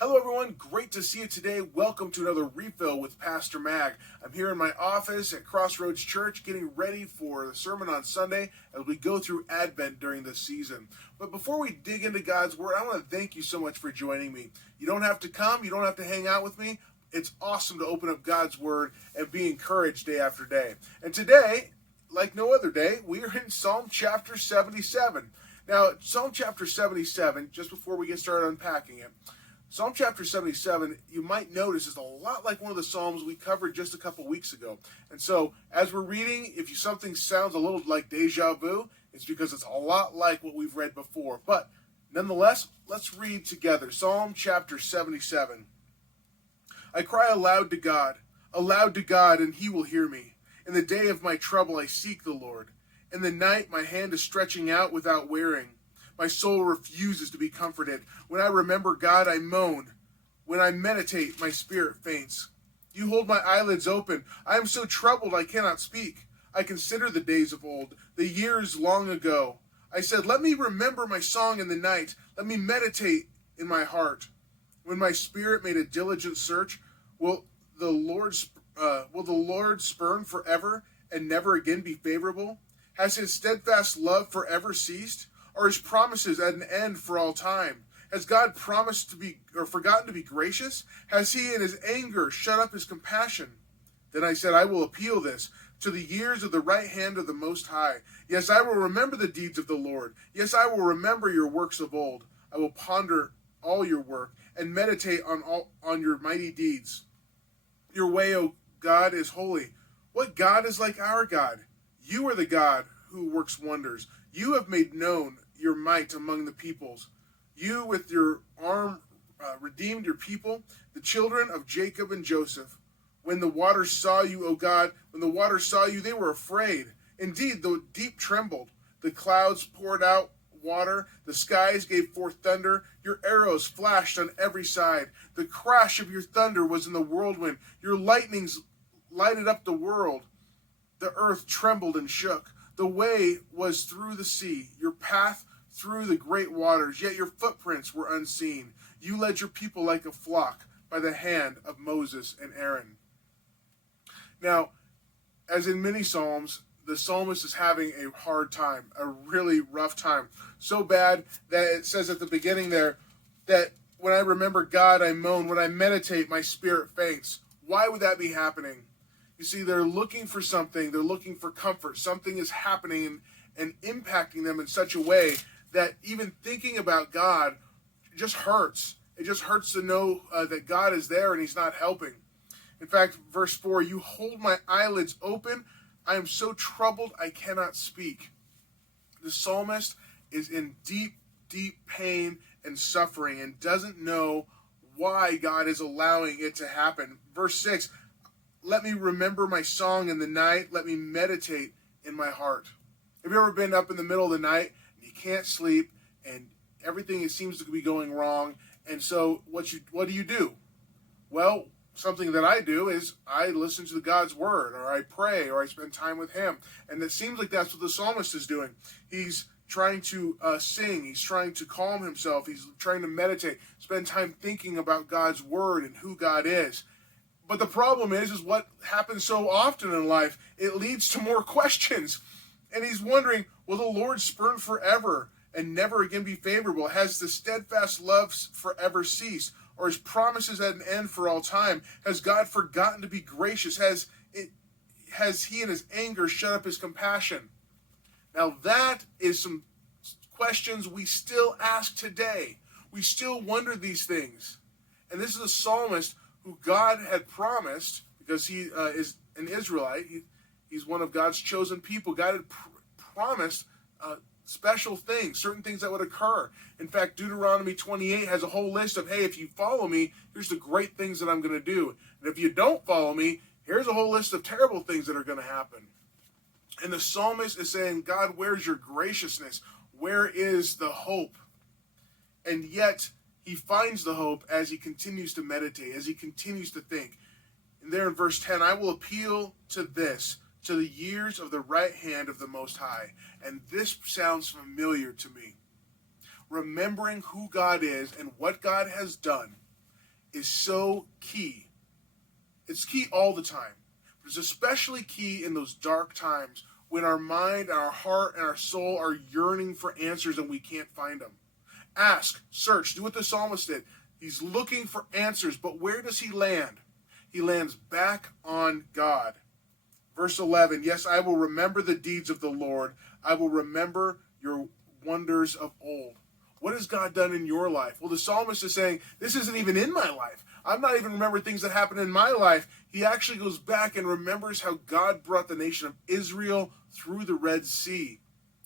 Hello, everyone. Great to see you today. Welcome to another refill with Pastor Mag. I'm here in my office at Crossroads Church getting ready for the sermon on Sunday as we go through Advent during this season. But before we dig into God's Word, I want to thank you so much for joining me. You don't have to come, you don't have to hang out with me. It's awesome to open up God's Word and be encouraged day after day. And today, like no other day, we are in Psalm chapter 77. Now, Psalm chapter 77, just before we get started unpacking it, Psalm chapter 77, you might notice, is a lot like one of the Psalms we covered just a couple weeks ago. And so, as we're reading, if something sounds a little like deja vu, it's because it's a lot like what we've read before. But, nonetheless, let's read together. Psalm chapter 77. I cry aloud to God, and he will hear me. In the day of my trouble I seek the Lord. In the night my hand is stretching out without wearing. My soul refuses to be comforted. When I remember God, I moan. When I meditate, my spirit faints. You hold my eyelids open. I am so troubled I cannot speak. I consider the days of old, the years long ago. I said, let me remember my song in the night. Let me meditate in my heart. When my spirit made a diligent search, will the Lord spurn forever and never again be favorable? Has his steadfast love forever ceased? Are his promises at an end for all time? Has God promised to be, or forgotten to be gracious? Has he in his anger shut up his compassion? Then I said, I will appeal this to the years of the right hand of the Most High. Yes, I will remember the deeds of the Lord. Yes, I will remember your works of old. I will ponder all your work and meditate on your mighty deeds. Your way, O God, is holy. What God is like our God? You are the God who works wonders. You have made known your might among the peoples. You with your arm redeemed your people, the children of Jacob and Joseph. When the waters saw you, O God, when the waters saw you, they were afraid. Indeed, the deep trembled. The clouds poured out water. The skies gave forth thunder. Your arrows flashed on every side. The crash of your thunder was in the whirlwind. Your lightnings lighted up the world. The earth trembled and shook. The way was through the sea, your path through the great waters, yet your footprints were unseen. You led your people like a flock by the hand of Moses and Aaron. Now, as in many Psalms, the psalmist is having a hard time, a really rough time. So bad that it says at the beginning there that when I remember God, I moan. When I meditate, my spirit faints. Why would that be happening? You see, they're looking for something. They're looking for comfort. Something is happening and impacting them in such a way that even thinking about God just hurts. It just hurts to know that God is there and he's not helping. In fact, verse 4, you hold my eyelids open. I am so troubled I cannot speak. The psalmist is in deep, deep pain and suffering and doesn't know why God is allowing it to happen. Verse 6, let me remember my song in the night. Let me meditate in my heart. Have you ever been up in the middle of the night and you can't sleep and everything seems to be going wrong? And so what do you do? Well, something that I do is I listen to God's word, or I pray, or I spend time with him. And it seems like that's what the psalmist is doing. He's trying to sing. He's trying to calm himself. He's trying to meditate, spend time thinking about God's word and who God is. But the problem is what happens so often in life. It leads to more questions. And he's wondering, will the Lord spurn forever and never again be favorable? Has the steadfast love forever ceased? Or his promises at an end for all time? Has God forgotten to be gracious? Has he in his anger shut up his compassion? Now that is some questions we still ask today. We still wonder these things. And this is a psalmist who God had promised, because he is an Israelite, he's one of God's chosen people. God had promised special things, certain things that would occur. In fact, Deuteronomy 28 has a whole list of, hey, if you follow me, here's the great things that I'm going to do. And if you don't follow me, here's a whole list of terrible things that are going to happen. And the psalmist is saying, God, where's your graciousness? Where is the hope? And yet, he finds the hope as he continues to meditate, as he continues to think. And there in verse 10, I will appeal to this, to the years of the right hand of the Most High. And this sounds familiar to me. Remembering who God is and what God has done, is so key. It's key all the time. But it's especially key in those dark times when our mind, our heart, and our soul are yearning for answers and we can't find them. Ask, search, do what the psalmist did. He's looking for answers, but where does he land? He lands back on God. Verse 11, yes, I will remember the deeds of the Lord. I will remember your wonders of old. What has God done in your life? Well, the psalmist is saying, this isn't even in my life. I'm not even remembering things that happened in my life. He actually goes back and remembers how God brought the nation of Israel through the Red Sea.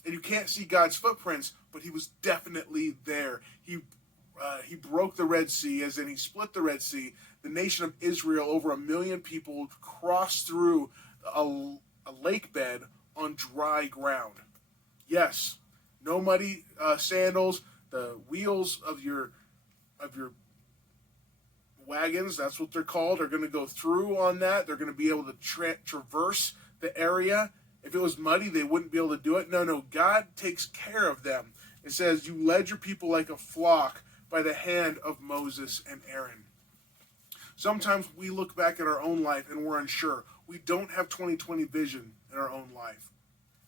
And you can't see God's footprints, but he was definitely there. He broke the Red Sea, as in he split the Red Sea. The nation of Israel, over 1 million people, crossed through a lake bed on dry ground. Yes, no muddy sandals. The wheels of your wagons, that's what they're called, are going to go through on that. They're going to be able to traverse the area. If it was muddy, they wouldn't be able to do it. No, God takes care of them. It says, you led your people like a flock by the hand of Moses and Aaron. Sometimes we look back at our own life and we're unsure. We don't have 20/20 vision in our own life.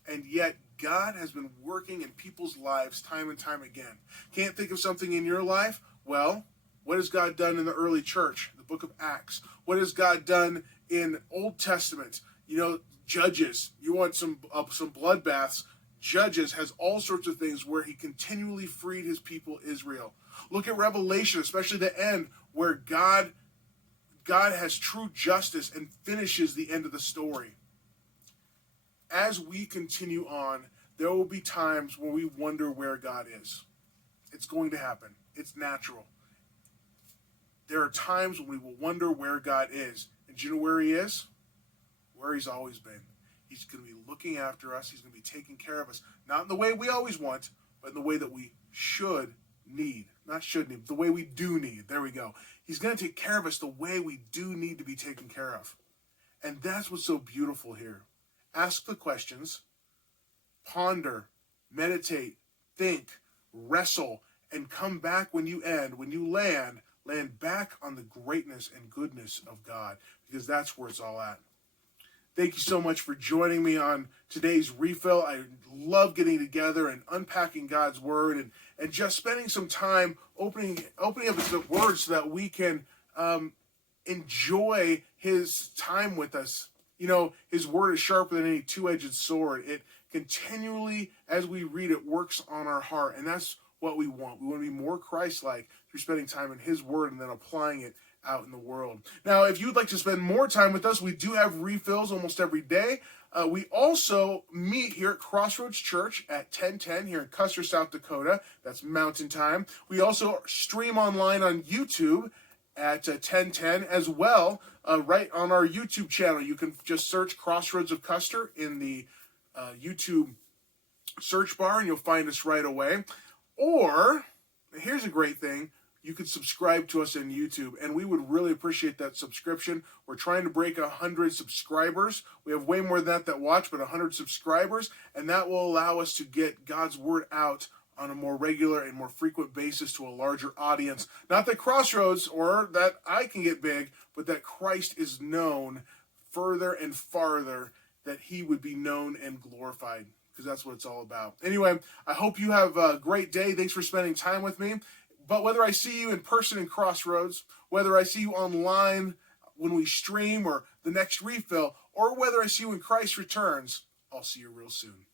And yet, God has been working in people's lives time and time again. Can't think of something in your life? Well, what has God done in the early church, the book of Acts? What has God done in Old Testament? Judges. You want some bloodbaths? Judges has all sorts of things where he continually freed his people Israel. Look at Revelation, especially the end, where God has true justice and finishes the end of the story. As we continue on, there will be times when we wonder where God is. It's going to happen. It's natural. There are times when we will wonder where God is. And do you know where he is? Where he's always been. He's going to be looking after us. He's going to be taking care of us. Not in the way we always want, but in the way that we should need. Not should need, but the way we do need. There we go. He's going to take care of us the way we do need to be taken care of. And that's what's so beautiful here. Ask the questions, ponder, meditate, think, wrestle, and come back when you land back on the greatness and goodness of God, because that's where it's all at. Thank you so much for joining me on today's refill. I love getting together and unpacking God's word and just spending some time opening up the word so that we can enjoy his time with us. His word is sharper than any two-edged sword. It continually, as we read it, works on our heart. And that's what we want. We want to be more Christ-like through spending time in his word and then applying it out in the world. Now, if you'd like to spend more time with us, we do have refills almost every day. We also meet here at Crossroads Church at 1010 here in Custer, South Dakota. That's Mountain Time. We also stream online on YouTube at 1010 as well, right on our YouTube channel. You can just search Crossroads of Custer in the YouTube search bar and you'll find us right away. Or, here's a great thing, you could subscribe to us on YouTube, and we would really appreciate that subscription. We're trying to break 100 subscribers. We have way more than that watch, but 100 subscribers, and that will allow us to get God's word out on a more regular and more frequent basis to a larger audience. Not that Crossroads or that I can get big, but that Christ is known further and farther, that he would be known and glorified, because that's what it's all about. Anyway, I hope you have a great day. Thanks for spending time with me. But whether I see you in person in Crossroads, whether I see you online when we stream or the next refill, or whether I see you when Christ returns, I'll see you real soon.